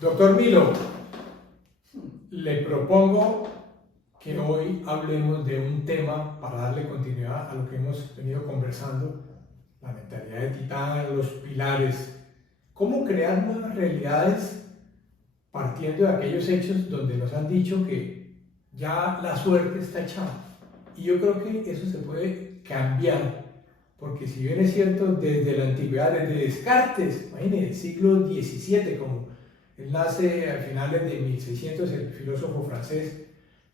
Doctor Milo, le propongo que hoy hablemos de un tema para darle continuidad a lo que hemos venido conversando, la mentalidad de Titán, los pilares, cómo crear nuevas realidades partiendo de aquellos hechos donde nos han dicho que ya la suerte está echada. Y yo creo que eso se puede cambiar, porque si bien es cierto, desde la antigüedad, desde Descartes, imagínense, el siglo XVII, como él nace a finales de 1600, el filósofo francés,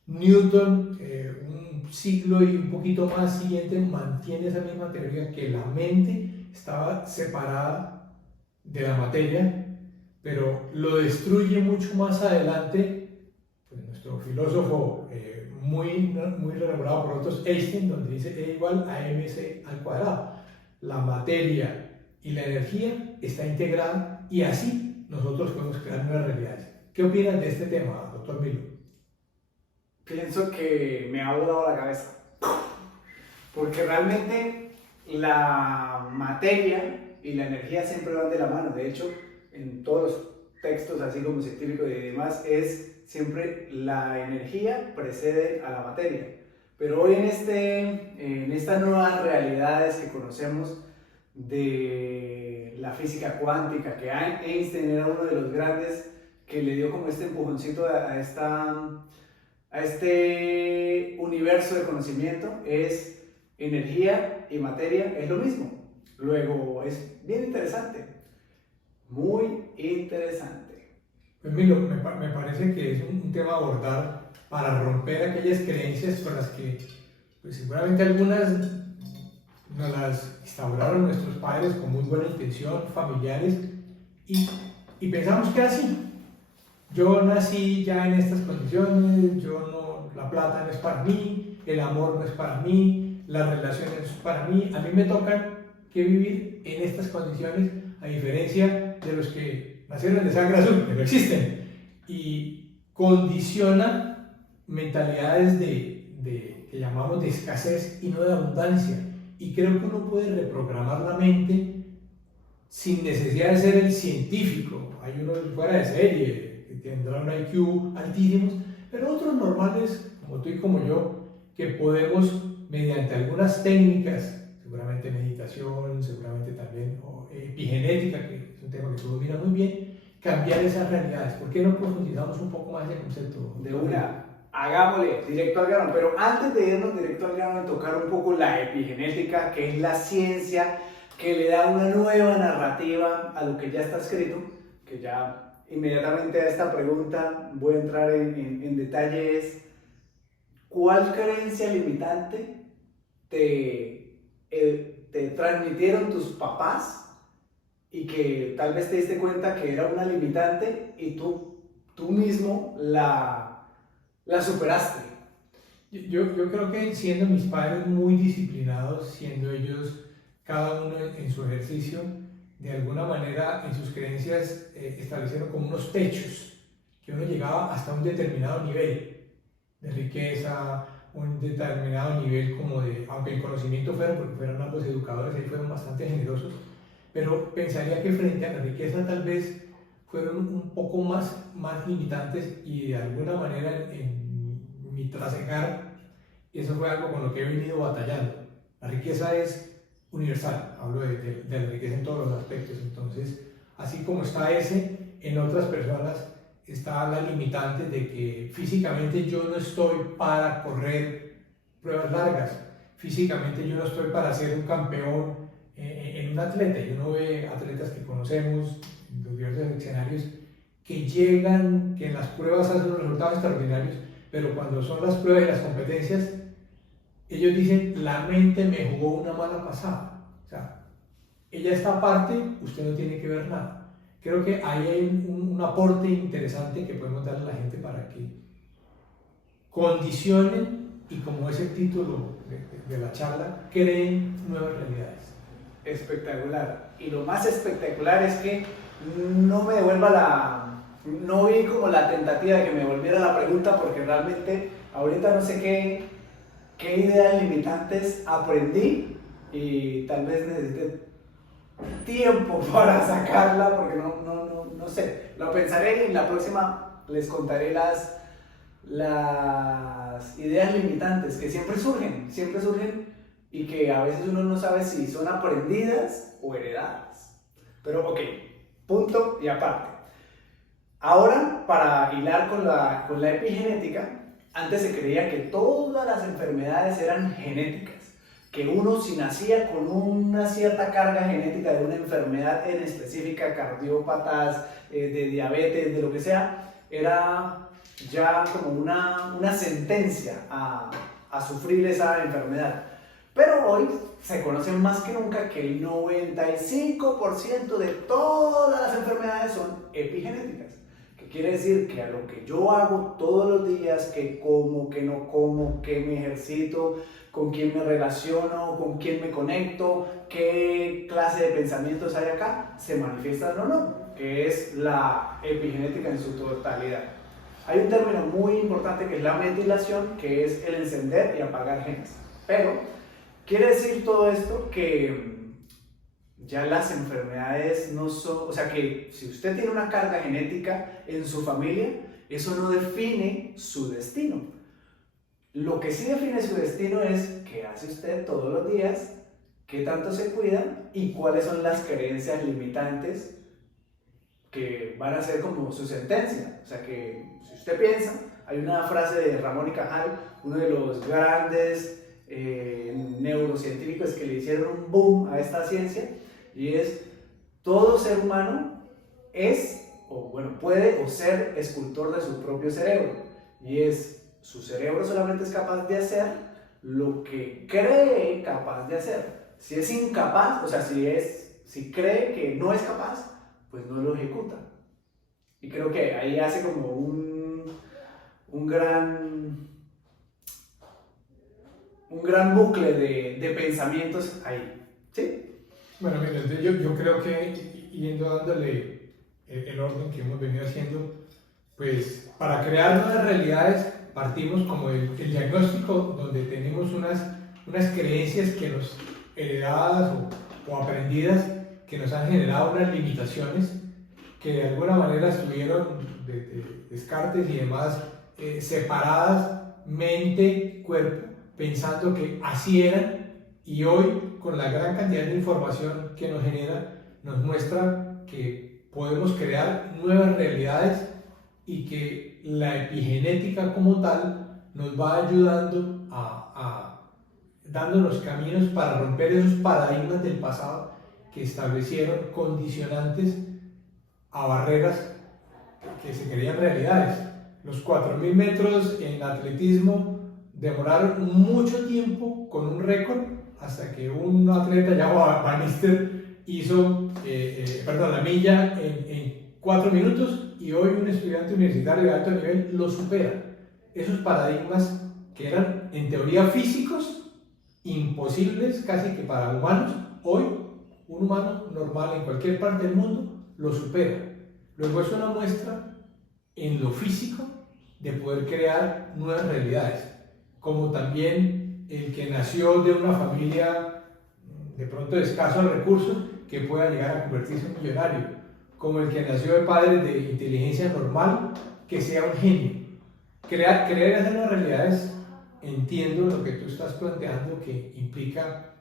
Newton, un siglo y un poquito más siguiente, mantiene esa misma teoría, que la mente estaba separada de la materia, pero lo destruye mucho más adelante, pues, nuestro filósofo muy renombrado por otros, Einstein, donde dice E igual a mc al cuadrado. La materia y la energía está integrada y así nosotros podemos crear nuevas realidades. ¿Qué opinas de este tema, doctor Milo? Pienso que me ha volado la cabeza, porque realmente la materia y la energía siempre van de la mano. De hecho, en todos los textos, así como científicos y demás, es siempre la energía precede a la materia. Pero hoy en estas nuevas realidades que conocemos de la física cuántica, que Einstein era uno de los grandes que le dio como este empujoncito a este universo de conocimiento, es energía y materia, es lo mismo. Luego es bien interesante, muy interesante. Pues Milo, me parece que es un tema a abordar para romper aquellas creencias con las que pues seguramente algunas nos las instauraron nuestros padres con muy buena intención, familiares, y pensamos que era así. Yo nací ya en estas condiciones, la plata no es para mí, el amor no es para mí, las relaciones no es para mí, a mí me tocan que vivir en estas condiciones, a diferencia de los que nacieron de sangre azul, que no existen, y condicionan mentalidades que llamamos de escasez y no de abundancia. Y creo que uno puede reprogramar la mente sin necesidad de ser el científico. Hay unos fuera de serie que tendrán un IQ altísimos, pero otros normales, como tú y como yo, que podemos, mediante algunas técnicas, seguramente meditación, seguramente también epigenética, que es un tema que tú dominas muy bien, cambiar esas realidades. ¿Por qué no profundizamos un poco más ese concepto? De una, hagámosle directo al grano. Pero antes de irnos directo al grano, y tocar un poco la epigenética, que es la ciencia que le da una nueva narrativa a lo que ya está escrito, que ya inmediatamente a esta pregunta voy a entrar en detalles. ¿Cuál creencia limitante te transmitieron tus papás y que tal vez te diste cuenta que era una limitante y tú mismo la superaste? Yo creo que siendo mis padres muy disciplinados, siendo ellos cada uno en su ejercicio, de alguna manera en sus creencias establecieron como unos techos, que uno llegaba hasta un determinado nivel de riqueza, un determinado nivel como de, aunque el conocimiento fuera, porque fueron ambos educadores, ahí fueron bastante generosos, pero pensaría que frente a la riqueza tal vez fueron un poco más limitantes, y de alguna manera en mi trasegar eso fue algo con lo que he venido batallando. La riqueza es universal, hablo de la riqueza en todos los aspectos. Entonces, así como está ese, en otras personas está la limitante de que físicamente yo no estoy para correr pruebas largas, físicamente yo no estoy para ser un campeón en un atleta. Y uno ve atletas que conocemos en los diversos escenarios que llegan, que en las pruebas hacen unos resultados extraordinarios, pero cuando son las pruebas y las competencias, ellos dicen, la mente me jugó una mala pasada. O sea, ella está aparte, usted no tiene que ver nada. Creo que ahí hay un aporte interesante que podemos darle a la gente para que condicionen y, como es el título de la charla, creen nuevas realidades. Espectacular. Y lo más espectacular es que no no vi como la tentativa de que me volviera la pregunta, porque realmente ahorita no sé qué ideas limitantes aprendí y tal vez necesite tiempo para sacarla porque no sé. Lo pensaré y en la próxima les contaré las ideas limitantes que siempre surgen y que a veces uno no sabe si son aprendidas o heredadas. Pero ok, punto y aparte. Ahora, para hilar con la epigenética, antes se creía que todas las enfermedades eran genéticas, que uno si nacía con una cierta carga genética de una enfermedad en específica, cardiópatas, de diabetes, de lo que sea, era ya como una sentencia a sufrir esa enfermedad. Pero hoy se conoce más que nunca que el 95% de todas las enfermedades son epigenéticas. ¿Qué quiere decir? Que a lo que yo hago todos los días, que como, que no como, que me ejercito, con quién me relaciono, con quién me conecto, qué clase de pensamientos hay acá, se manifiestan o no, que es la epigenética en su totalidad. Hay un término muy importante que es la metilación, que es el encender y apagar genes. Pero quiere decir todo esto que ya las enfermedades no son, o sea que si usted tiene una carga genética en su familia, eso no define su destino. Lo que sí define su destino es qué hace usted todos los días, qué tanto se cuida y cuáles son las creencias limitantes que van a ser como su sentencia. O sea que si usted piensa, hay una frase de Ramón y Cajal, uno de los grandes neurocientíficos que le hicieron un boom a esta ciencia, y es: todo ser humano es, o bueno, puede o ser escultor de su propio cerebro, y es, su cerebro solamente es capaz de hacer lo que cree capaz de hacer. Si es incapaz, o sea, si cree que no es capaz, pues no lo ejecuta. Y creo que ahí hace como un gran bucle de pensamientos ahí, ¿sí? Bueno, mira, entonces yo creo que yendo dándole el orden que hemos venido haciendo, pues para crear nuevas realidades partimos como el diagnóstico, donde tenemos unas creencias que nos heredadas o aprendidas que nos han generado unas limitaciones que de alguna manera estuvieron de Descartes y demás separadas mente, cuerpo, pensando que así eran, y hoy con la gran cantidad de información que nos genera, nos muestra que podemos crear nuevas realidades y que la epigenética como tal nos va ayudando dándonos caminos para romper esos paradigmas del pasado que establecieron condicionantes a barreras que se creían realidades. Los 4.000 metros en atletismo demoraron mucho tiempo con un récord hasta que un atleta llamado Bannister hizo la milla en 4 minutos, y hoy un estudiante universitario de alto nivel lo supera. Esos paradigmas que eran en teoría físicos, imposibles casi que para humanos, hoy un humano normal en cualquier parte del mundo lo supera. Luego es una muestra en lo físico de poder crear nuevas realidades, como también el que nació de una familia de pronto de escasos recursos que pueda llegar a convertirse en millonario, como el que nació de padres de inteligencia normal que sea un genio. Crear esas nuevas realidades, entiendo lo que tú estás planteando, que implica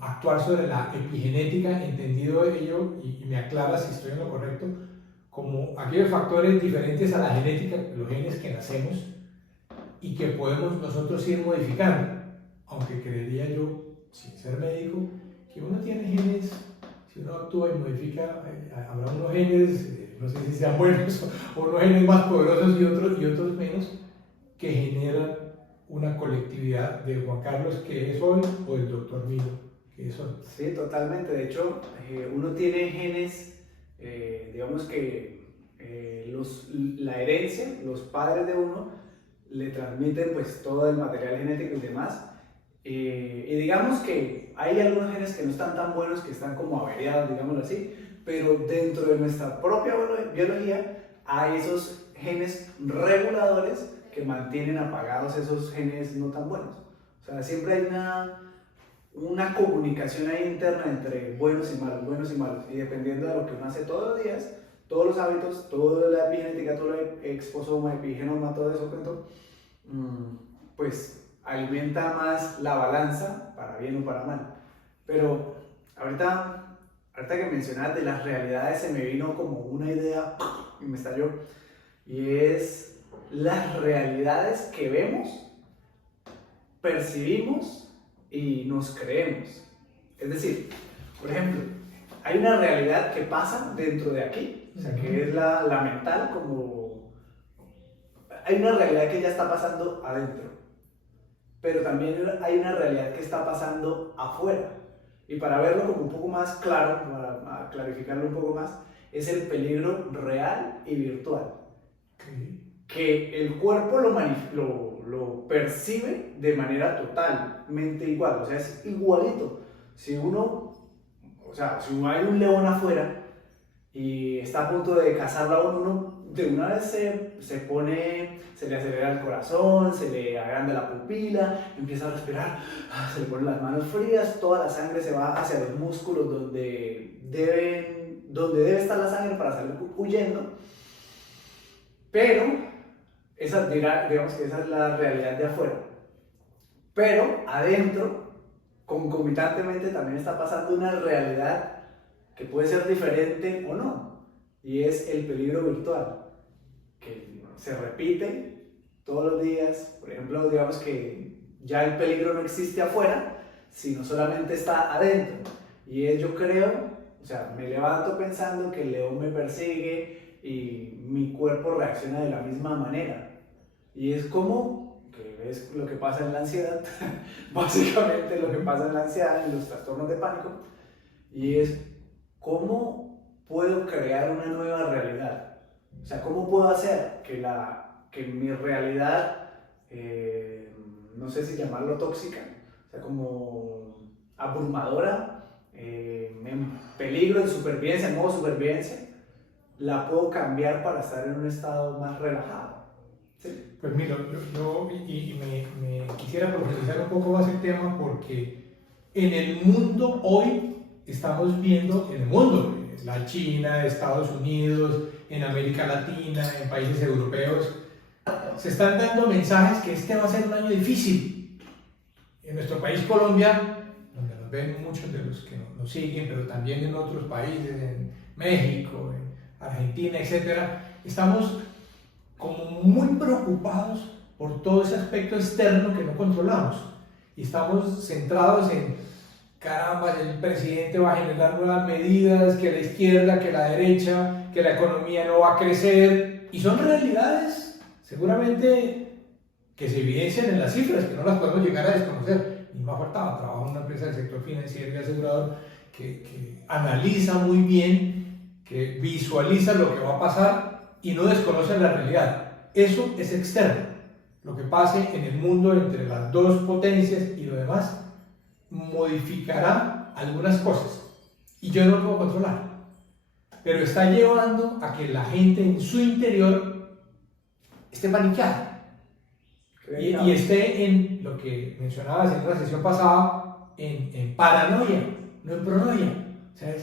actuar sobre la epigenética, entendido ello, y me aclara si estoy en lo correcto, como aquellos factores diferentes a la genética, los genes que nacemos, y que podemos nosotros ir modificando, aunque creería yo, sin ser médico, que uno tiene genes, si uno actúa y modifica, habrá unos genes, no sé si sean buenos, o unos genes más poderosos y otros menos, que generan una colectividad de Juan Carlos que es hoy, o del doctor Milo que es hoy. Sí, totalmente. De hecho, uno tiene genes, digamos que la herencia, los padres de uno le transmiten pues todo el material genético y demás, y digamos que hay algunos genes que no están tan buenos, que están como averiados, digámoslo así, pero dentro de nuestra propia biología hay esos genes reguladores que mantienen apagados esos genes no tan buenos. O sea, siempre hay una comunicación ahí interna entre buenos y malos, buenos y malos. Y dependiendo de lo que uno hace todos los días, todos los hábitos, toda la epigenética, todo el exposoma, epigenoma, todo eso, cuento, pues alimenta más la balanza, para bien o para mal. Pero ahorita que mencionas de las realidades, se me vino como una idea y me estalló. Y es las realidades que vemos, percibimos y nos creemos. Es decir, por ejemplo, hay una realidad que pasa dentro de aquí, o sea, que es la mental, como hay una realidad que ya está pasando adentro, pero también hay una realidad que está pasando afuera. Y para verlo como un poco más claro, para clarificarlo un poco más, es el peligro real y virtual. Okay. Que el cuerpo lo percibe de manera totalmente igual, o sea, es igualito. Si hay un león afuera y está a punto de cazarlo a uno, de una vez se le acelera el corazón, se le agranda la pupila, empieza a respirar, se le ponen las manos frías, toda la sangre se va hacia los músculos donde debe estar la sangre para salir huyendo. Pero digamos que esa es la realidad de afuera. Pero adentro, concomitantemente, también está pasando una realidad que puede ser diferente o no. Y es el peligro virtual, que se repite todos los días. Por ejemplo, digamos que ya el peligro no existe afuera, sino solamente está adentro. Y yo creo, o sea, me levanto pensando que el león me persigue y mi cuerpo reacciona de la misma manera. Y es como, que es lo que pasa en la ansiedad, básicamente lo que pasa en la ansiedad, en los trastornos de pánico, y es cómo puedo crear una nueva realidad. O sea, cómo puedo hacer que mi realidad, no sé si llamarlo tóxica, o sea, como abrumadora, en peligro de supervivencia, en modo supervivencia, la puedo cambiar para estar en un estado más relajado. ¿Sí? Pues mira, yo me quisiera profundizar un poco más el tema, porque en el mundo hoy estamos viendo, en el mundo, la China, Estados Unidos, en América Latina, en países europeos, se están dando mensajes que este va a ser un año difícil. En nuestro país, Colombia, donde nos ven muchos de los que nos siguen, pero también en otros países, en México, en Argentina, etc., estamos como muy preocupados por todo ese aspecto externo que no controlamos. Y estamos centrados en, caramba, el presidente va a generar nuevas medidas, que la izquierda, que la derecha, que la economía no va a crecer. Y son realidades, seguramente, que se evidencian en las cifras, que no las podemos llegar a desconocer. Y me faltaba, trabajo en una empresa del sector financiero y asegurador que analiza muy bien, que visualiza lo que va a pasar y no desconoce la realidad. Eso es externo. Lo que pase en el mundo entre las dos potencias y lo demás modificará algunas cosas y yo no lo puedo controlar, pero está llevando a que la gente en su interior esté paniqueada y esté en lo que mencionabas en la sesión pasada, en paranoia, no en pronoia. O sea,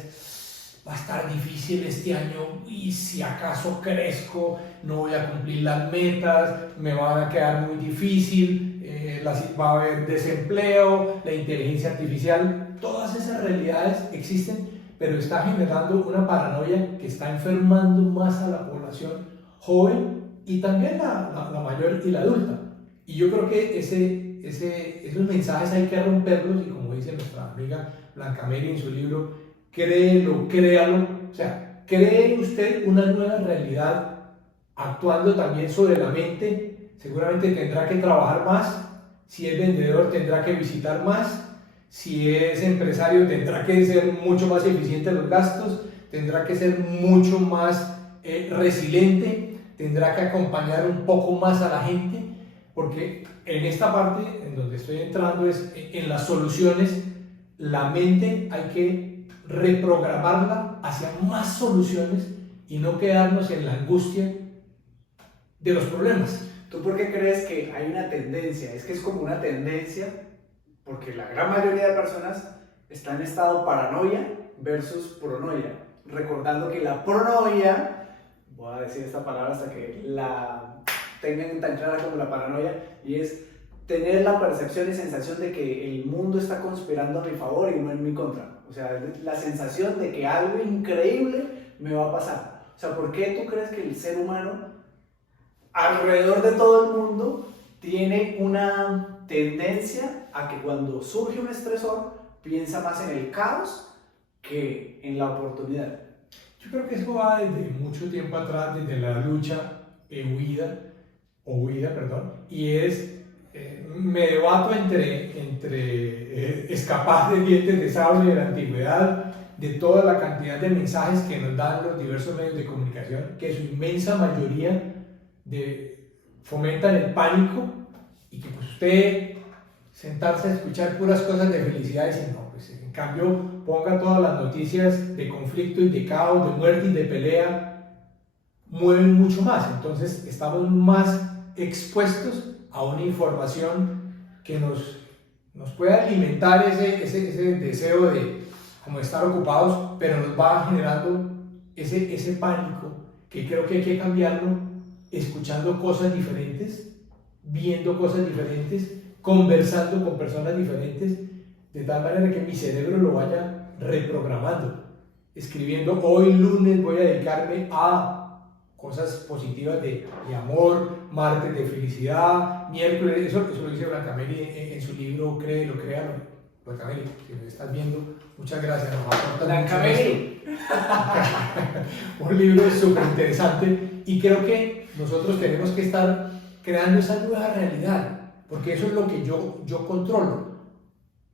va a estar difícil este año y si acaso crezco no voy a cumplir las metas, me van a quedar muy difícil, va a haber desempleo, la inteligencia artificial, todas esas realidades existen, pero está generando una paranoia que está enfermando más a la población joven y también la mayor y la adulta. Y yo creo que esos mensajes hay que romperlos, y como dice nuestra amiga Blanca Mary en su libro, créelo, créalo, o sea, cree usted una nueva realidad actuando también sobre la mente. Seguramente tendrá que trabajar más, si es vendedor tendrá que visitar más, si es empresario tendrá que ser mucho más eficiente en los gastos, tendrá que ser mucho más resiliente, tendrá que acompañar un poco más a la gente, porque en esta parte en donde estoy entrando es en las soluciones. La mente hay que reprogramarla hacia más soluciones y no quedarnos en la angustia de los problemas. ¿Tú por qué crees que hay una tendencia? Es que es como una tendencia porque la gran mayoría de personas está en estado paranoia versus pronoia, recordando que la pronoia, voy a decir esta palabra hasta que la tengan tan clara como la paranoia, y es tener la percepción y sensación de que el mundo está conspirando a mi favor y no en mi contra. O sea, la sensación de que algo increíble me va a pasar. O sea, ¿por qué tú crees que el ser humano alrededor de todo el mundo tiene una tendencia a que cuando surge un estresor piensa más en el caos que en la oportunidad? Yo creo que eso va desde mucho tiempo atrás, desde la lucha huida, perdón, y es, me debato entre escapar de dientes de sable de la antigüedad, de toda la cantidad de mensajes que nos dan los diversos medios de comunicación, que su inmensa mayoría fomentan el pánico, y que pues usted sentarse a escuchar puras cosas de felicidad y no, pues en cambio ponga todas las noticias de conflicto y de caos, de muerte y de pelea, mueven mucho más. Entonces estamos más expuestos a una información que nos puede alimentar ese deseo de como estar ocupados, pero nos va generando ese pánico que creo que hay que cambiarlo escuchando cosas diferentes, viendo cosas diferentes, conversando con personas diferentes, de tal manera que mi cerebro lo vaya reprogramando, escribiendo hoy lunes voy a dedicarme a cosas positivas de amor, martes de felicidad, miércoles, eso lo dice Brancameli en su libro Créelo, Créalo. Brancameli, si me estás viendo, muchas gracias. Brancameli. Un libro súper interesante, y creo que nosotros tenemos que estar creando esa nueva realidad, porque eso es lo que yo controlo,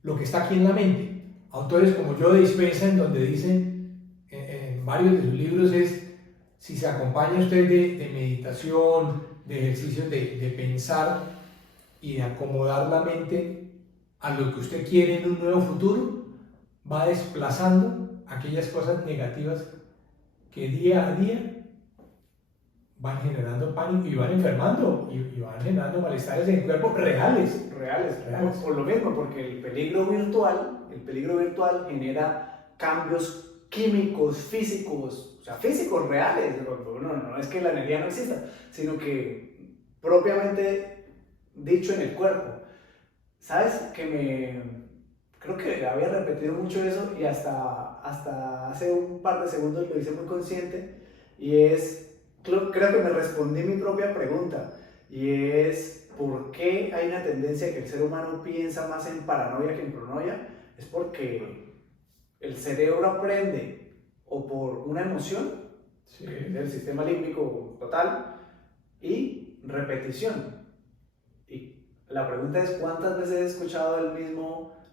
lo que está aquí en la mente. Autores como Joe Dispenza, en donde dicen en varios de sus libros, es si se acompaña usted de meditación, de ejercicios de pensar y de acomodar la mente a lo que usted quiere en un nuevo futuro, va desplazando aquellas cosas negativas que día a día van generando pánico y van enfermando y van generando malestares en cuerpos reales. Por lo mismo, porque el peligro virtual genera cambios químicos, físicos, o sea, físicos reales. No es que la energía no exista, sino que propiamente dicho en el cuerpo. ¿Sabes? Creo que había repetido mucho eso, y hasta hace un par de segundos lo hice muy consciente, y creo que me respondí mi propia pregunta, y es ¿por qué hay una tendencia que el ser humano piensa más en paranoia que en pronoia? Es porque el cerebro aprende o por una emoción, sí, del sistema límbico total, y repetición. Y la pregunta es ¿cuántas veces he escuchado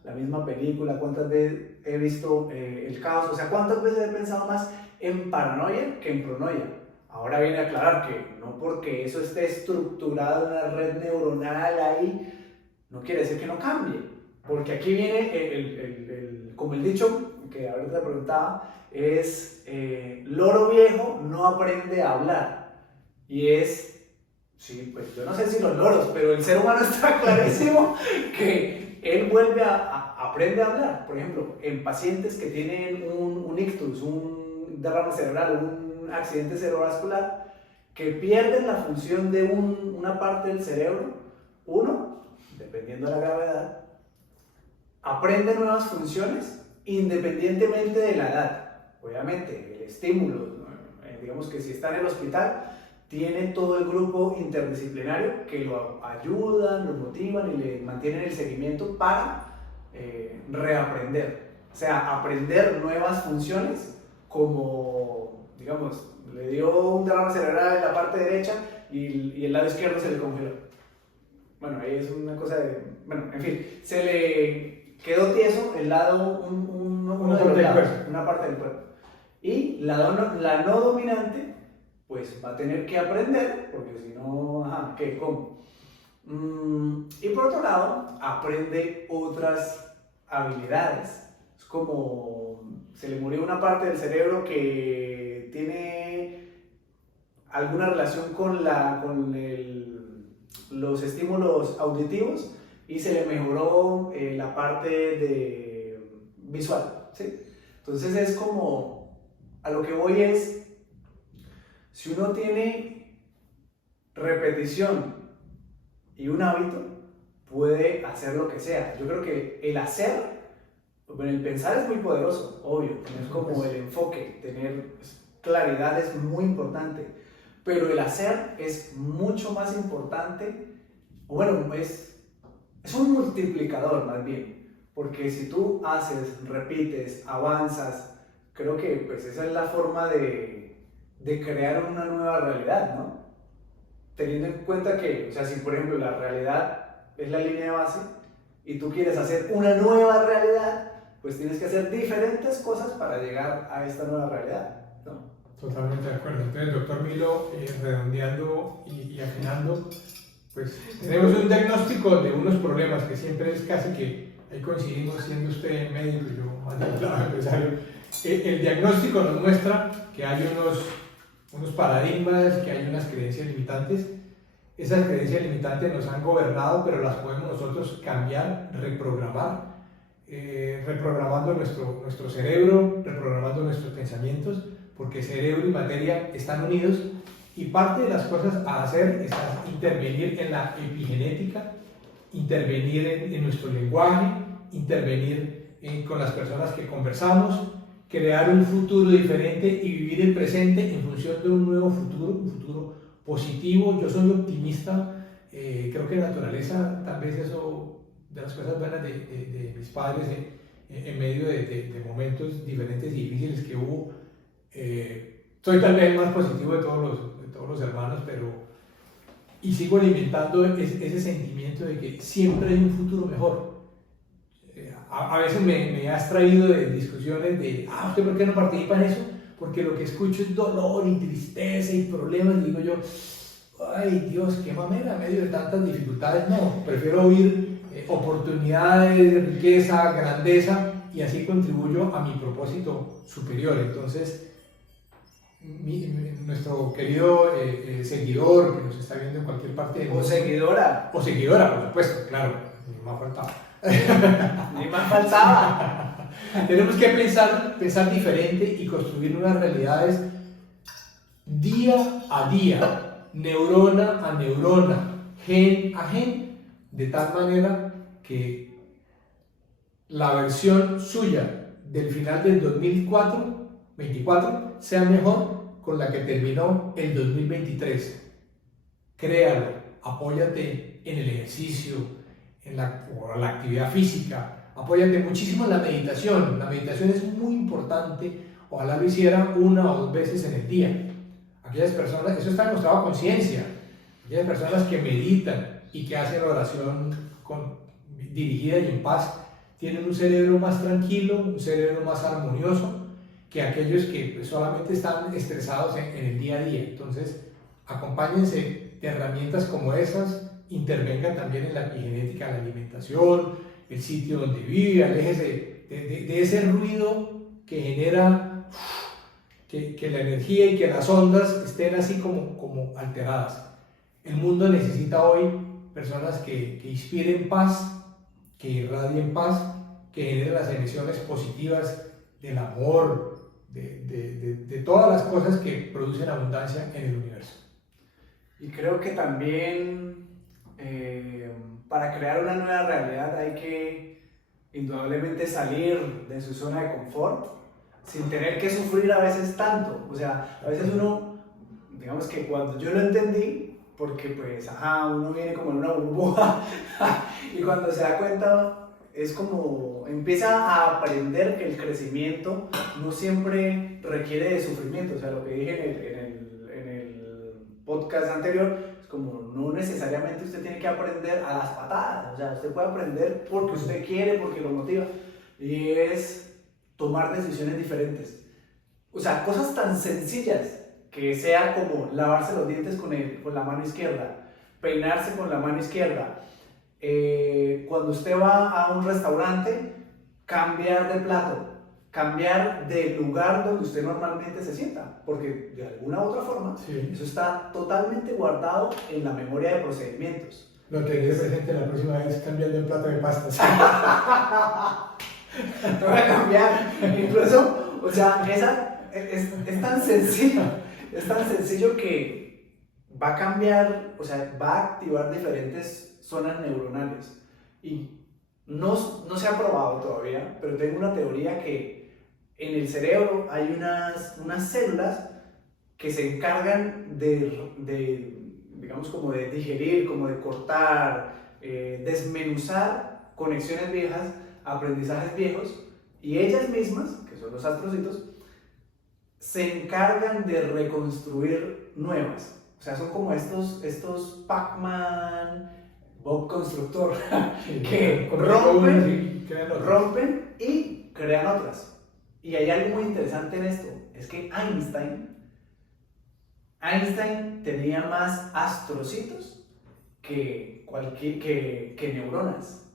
la misma película? ¿Cuántas veces he visto el caos? O sea, ¿cuántas veces he pensado más en paranoia que en pronoia? Ahora viene a aclarar que no porque eso esté estructurado en una red neuronal ahí, no quiere decir que no cambie. Porque aquí viene como el dicho que ahorita te preguntaba, es loro viejo no aprende a hablar. Y sí, pues yo no sé si los loros, pero el ser humano está clarísimo que él aprende a hablar. Por ejemplo, en pacientes que tienen un ictus, un derrame cerebral, un accidente cerebrovascular, que pierden la función de una parte del cerebro, dependiendo de la gravedad, aprende nuevas funciones independientemente de la edad. Obviamente, el estímulo, digamos que si está en el hospital, tiene todo el grupo interdisciplinario que lo ayudan, lo motivan y le mantienen el seguimiento para reaprender. O sea, aprender nuevas funciones, como, digamos, le dio un derrame cerebral en la parte derecha y el lado izquierdo se le congeló. Bueno, ahí es una cosa bueno, en fin, se le quedó tieso el lado, uno de los lados, una parte del cuerpo. Y la no dominante, pues va a tener que aprender, porque si no, ¿cómo? Y por otro lado, aprende otras habilidades. Es como se le murió una parte del cerebro que tiene alguna relación con los estímulos auditivos, y se le mejoró la parte de visual, ¿sí? Entonces es como, a lo que voy es, si uno tiene repetición y un hábito, puede hacer lo que sea. Yo creo que el hacer, bueno, el pensar es muy poderoso, obvio, tener como el enfoque, tener claridad es muy importante, pero el hacer es mucho más importante, bueno, es un multiplicador más bien, porque si tú haces, repites, avanzas, creo que pues esa es la forma de crear una nueva realidad, ¿no? Teniendo en cuenta que, o sea, si por ejemplo la realidad es la línea de base y tú quieres hacer una nueva realidad, pues tienes que hacer diferentes cosas para llegar a esta nueva realidad, ¿no? Totalmente de acuerdo. Entonces, doctor Milo, redondeando y afinando, pues tenemos un diagnóstico de unos problemas que siempre es casi que, ahí coincidimos, siendo usted médico y yo más bien empresario, el diagnóstico nos muestra que hay unos paradigmas, que hay unas creencias limitantes. Esas creencias limitantes nos han gobernado, pero las podemos nosotros cambiar, reprogramar, reprogramando nuestro cerebro, reprogramando nuestros pensamientos, porque cerebro y materia están unidos, y parte de las cosas a hacer es intervenir en la epigenética, intervenir en nuestro lenguaje, intervenir con las personas que conversamos, crear un futuro diferente y vivir el presente en función de un nuevo futuro, un futuro positivo. Yo soy optimista, creo que la naturaleza, tal vez eso, de las cosas buenas de mis padres, en medio de momentos diferentes y difíciles que hubo, soy tal vez el más positivo de todos los hermanos, y sigo alimentando ese sentimiento de que siempre hay un futuro mejor. A veces me has traído de discusiones de, ¿usted por qué no participa en eso? Porque lo que escucho es dolor y tristeza y problemas, y digo yo, ay Dios, qué mamera, en medio de tantas dificultades, no, prefiero oír oportunidades, riqueza, grandeza, y así contribuyo a mi propósito superior. Entonces, nuestro querido seguidor que nos está viendo en cualquier parte del mundo, seguidora, por supuesto, claro, ni más faltaba. Ni más faltaba. Tenemos que pensar diferente y construir nuevas realidades día a día, neurona a neurona, gen a gen, de tal manera que la versión suya del final del 2024 sea mejor con la que terminó el 2023. Créalo, apóyate en el ejercicio, en la actividad física, apóyate muchísimo en la meditación. La meditación es muy importante, ojalá lo hiciera 1 o 2 veces en el día. Aquellas personas, eso está demostrado a conciencia, aquellas personas que meditan y que hacen oración dirigida y en paz, tienen un cerebro más tranquilo, un cerebro más armonioso que aquellos que solamente están estresados en el día a día. Entonces, acompáñense de herramientas como esas, intervengan también en la epigenética, la alimentación, el sitio donde vive, aléjese de ese ruido que genera que la energía y que las ondas estén así como alteradas. El mundo necesita hoy personas que inspiren paz, que irradien paz, que generen las emisiones positivas del amor, de todas las cosas que producen abundancia en el universo. Y creo que también para crear una nueva realidad hay que indudablemente salir de su zona de confort sin tener que sufrir a veces tanto. O sea, a veces uno, digamos que cuando yo lo entendí, porque pues, uno viene como en una burbuja y cuando se da cuenta es como empieza a aprender que el crecimiento no siempre requiere de sufrimiento. O sea, lo que dije en el podcast anterior, es como no necesariamente usted tiene que aprender a las patadas. O sea, usted puede aprender porque usted quiere, porque lo motiva, y es tomar decisiones diferentes. O sea, cosas tan sencillas que sea como lavarse los dientes con la mano izquierda, peinarse con la mano izquierda, cuando usted va a un restaurante, cambiar de plato, cambiar de lugar donde usted normalmente se sienta, porque de alguna u otra forma eso está totalmente guardado en la memoria de procedimientos. Lo tendré presente la próxima vez cambiando el plato de pastas. No voy a cambiar. Incluso, o sea, es tan sencillo que va a cambiar, o sea, va a activar diferentes zonas neuronales. Y no se ha probado todavía, pero tengo una teoría que en el cerebro hay unas células que se encargan digamos, como de digerir, como de cortar, desmenuzar conexiones viejas, aprendizajes viejos, y ellas mismas, que son los astrocitos, se encargan de reconstruir nuevas. O sea, son como estos Pac-Man, Bob Constructor, que rompen y crean otras. Y hay algo muy interesante en esto, es que Einstein tenía más astrocitos que neuronas.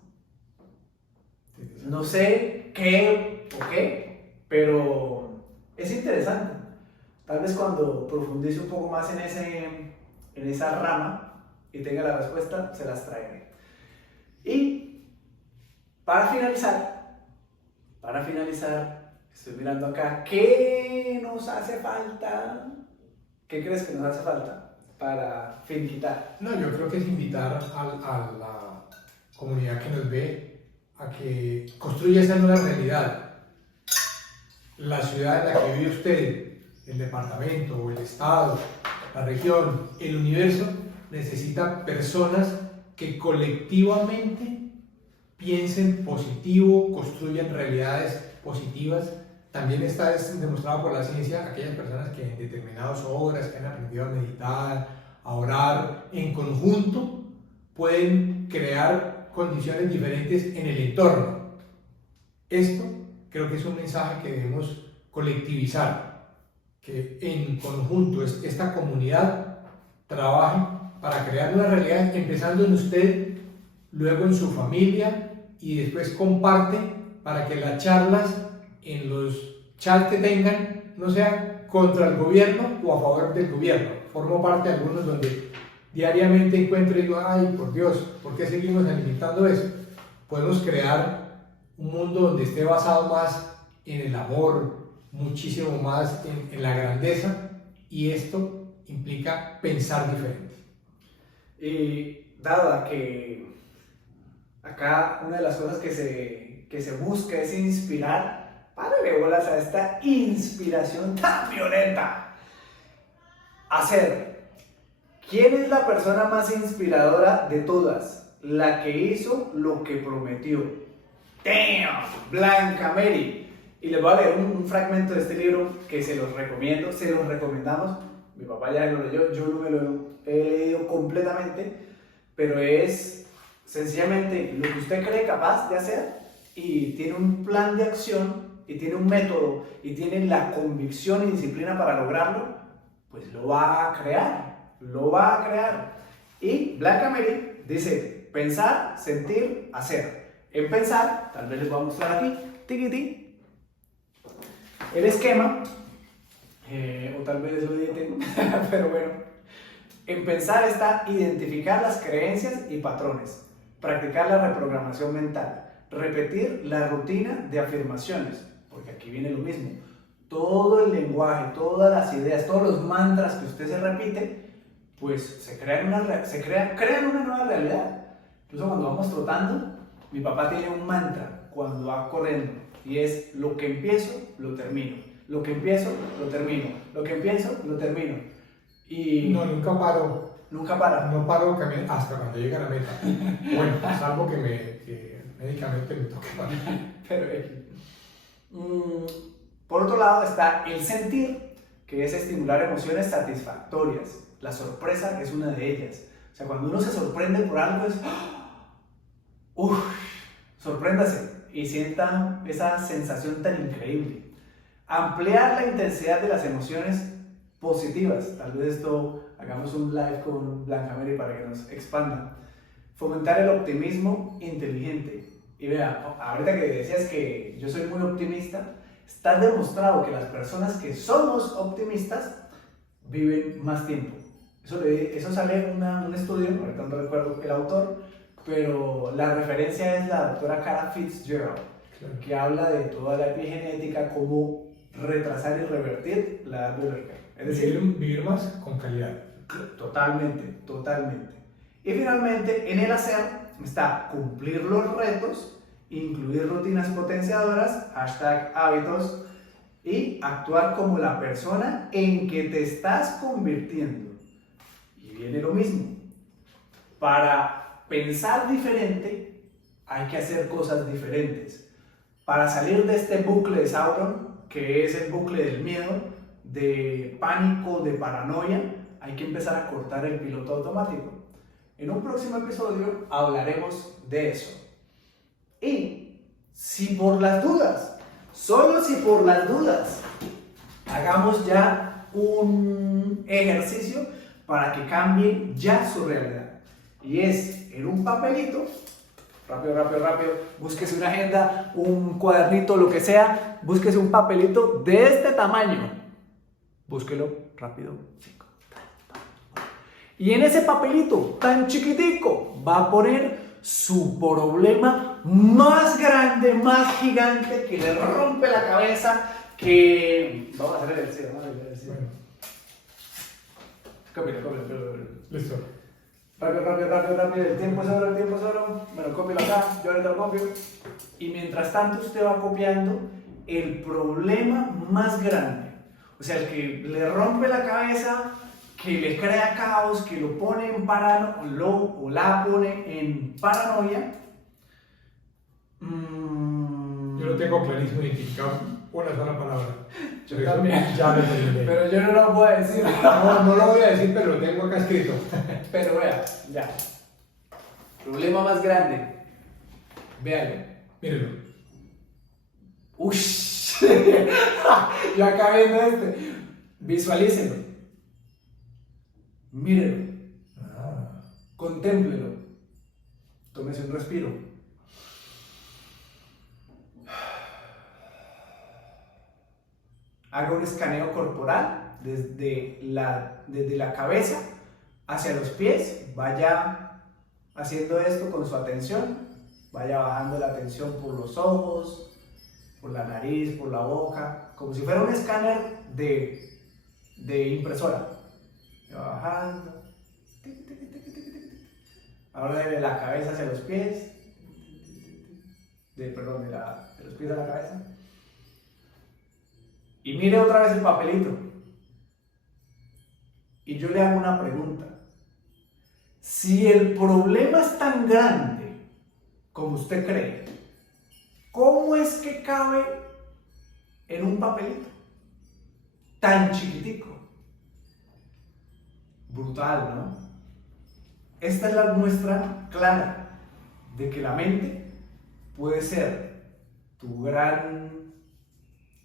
No sé qué o qué, pero es interesante. Tal vez cuando profundice un poco más en esa rama y tenga la respuesta, se las traeré. Y para finalizar, estoy mirando acá, ¿qué nos hace falta? ¿Qué crees que nos hace falta para finiquitar? No, yo creo que es invitar a la comunidad que nos ve a que construya esa nueva realidad. La ciudad en la que vive usted, el departamento o el estado, la región, el universo, necesita personas que colectivamente piensen positivo, construyan realidades positivas. También está demostrado por la ciencia, aquellas personas que en determinadas horas que han aprendido a meditar, a orar en conjunto, pueden crear condiciones diferentes en el entorno. Esto creo que es un mensaje que debemos colectivizar, que en conjunto esta comunidad trabaje para crear una realidad, empezando en usted, luego en su familia, y después comparte para que las charlas en los chats que tengan no sean contra el gobierno o a favor del gobierno. Formo parte de algunos donde diariamente encuentro y digo, ay, por Dios, ¿por qué seguimos alimentando eso? Podemos crear un mundo donde esté basado más en el amor, muchísimo más en la grandeza, y esto implica pensar diferente. Y dado que acá una de las cosas que se busca es inspirar, párale bolas a esta inspiración tan violenta. Hacer. ¿Quién es la persona más inspiradora de todas? La que hizo lo que prometió. ¡Damn! Blanca Mary. Y les voy a leer un fragmento de este libro que se los recomiendo, se los recomendamos. Mi papá ya lo leyó, yo no me lo he leído completamente, pero es sencillamente lo que usted cree capaz de hacer y tiene un plan de acción y tiene un método y tiene la convicción y disciplina para lograrlo, pues lo va a crear. Y Blanca Mary dice: pensar, sentir, hacer. En pensar, tal vez les voy a mostrar aquí, tiquití, el esquema, o tal vez lo editen, pero bueno. En pensar está identificar las creencias y patrones, practicar la reprogramación mental, repetir la rutina de afirmaciones, porque aquí viene lo mismo. Todo el lenguaje, todas las ideas, todos los mantras que usted se repite, pues crean una nueva realidad. Incluso cuando vamos trotando, mi papá tiene un mantra cuando va corriendo, y es: lo que empiezo, lo termino. Lo que empiezo, lo termino. Lo que empiezo, lo termino. Y no, nunca paro. Nunca para. No paro hasta cuando llegue a la meta. Bueno, salvo que médicamente me toque parar. Pero por otro lado está el sentir, que es estimular emociones satisfactorias. La sorpresa es una de ellas. O sea, cuando uno se sorprende por algo es... sorpréndase y sienta esa sensación tan increíble. Ampliar la intensidad de las emociones positivas. Tal vez esto hagamos un live con Blanca Mary para que nos expanda. Fomentar el optimismo inteligente. Y vea, ahorita que decías que yo soy muy optimista, está demostrado que las personas que somos optimistas viven más tiempo. Eso sale en un estudio, ahorita no recuerdo el autor, pero la referencia es la doctora Cara Fitzgerald, Claro. que habla de toda la epigenética, cómo retrasar y revertir la edad biológica. Es decir, Vivir más con calidad. totalmente, totalmente. Y finalmente, en el hacer está cumplir los retos, incluir rutinas potenciadoras, #hábitos, y actuar como la persona en que te estás convirtiendo. Y viene lo mismo. Para pensar diferente, hay que hacer cosas diferentes. Para salir de este bucle de Sauron, que es el bucle del miedo, de pánico, de paranoia, hay que empezar a cortar el piloto automático. En un próximo episodio hablaremos de eso. Y si por las dudas, solo si por las dudas, hagamos ya un ejercicio para que cambie ya su realidad. Y es en un papelito, rápido, búsquese una agenda, un cuadernito, lo que sea, búsquese un papelito de este tamaño. Búsquelo rápido. Y en ese papelito tan chiquitico va a poner su problema más grande, más gigante, que le rompe la cabeza, que... Vamos a hacer el ejercicio, Bueno, Cópilo. listo. Rápido, el tiempo es oro. Bueno, cópilo acá, yo ahorita lo copio. Y mientras tanto usted va copiando el problema más grande. O sea, el que le rompe la cabeza, que le crea caos, que lo pone en paranoia, o la pone en paranoia. Yo lo tengo clarísimo identificado. Una sola palabra. Yo Pero eso también. ya lo terminé. Pero yo no lo puedo decir. No lo voy a decir, pero lo tengo acá escrito. Pero vea, ya. Problema más grande. Véalo. Mírenlo. Uy, yo acá viendo este. Visualícenlo. Mírelo. Ah, Contémplelo. Tómese un respiro. Haga un escaneo corporal desde la cabeza hacia los pies. Vaya haciendo esto con su atención. Vaya bajando la atención por los ojos, por la nariz, por la boca, como si fuera un escáner de impresora. Va bajando. Ahora de la cabeza hacia los pies. De los pies a la cabeza. Y mire otra vez el papelito. Y yo le hago una pregunta. Si el problema es tan grande como usted cree, ¿cómo es que cabe en un papelito tan chiquitico? Brutal, ¿no? Esta es la muestra clara de que la mente puede ser tu gran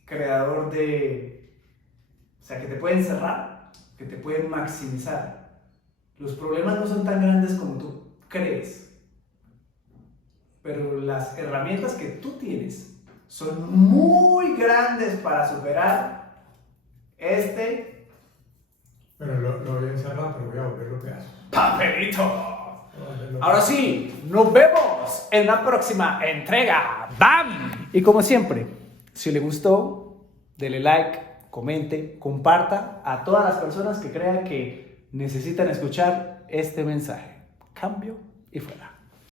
creador o sea, que te puede encerrar, que te puede maximizar. Los problemas no son tan grandes como tú crees, pero las herramientas que tú tienes son muy grandes para superar Bueno, lo voy a encerrar, pero voy a volverlo pedazos. papelito. Ahora Ahora sí, nos vemos en la próxima entrega. ¡Bam! Y como siempre, si le gustó, dele like, comente, comparta a todas las personas que crean que necesitan escuchar este mensaje. Cambio y fuera.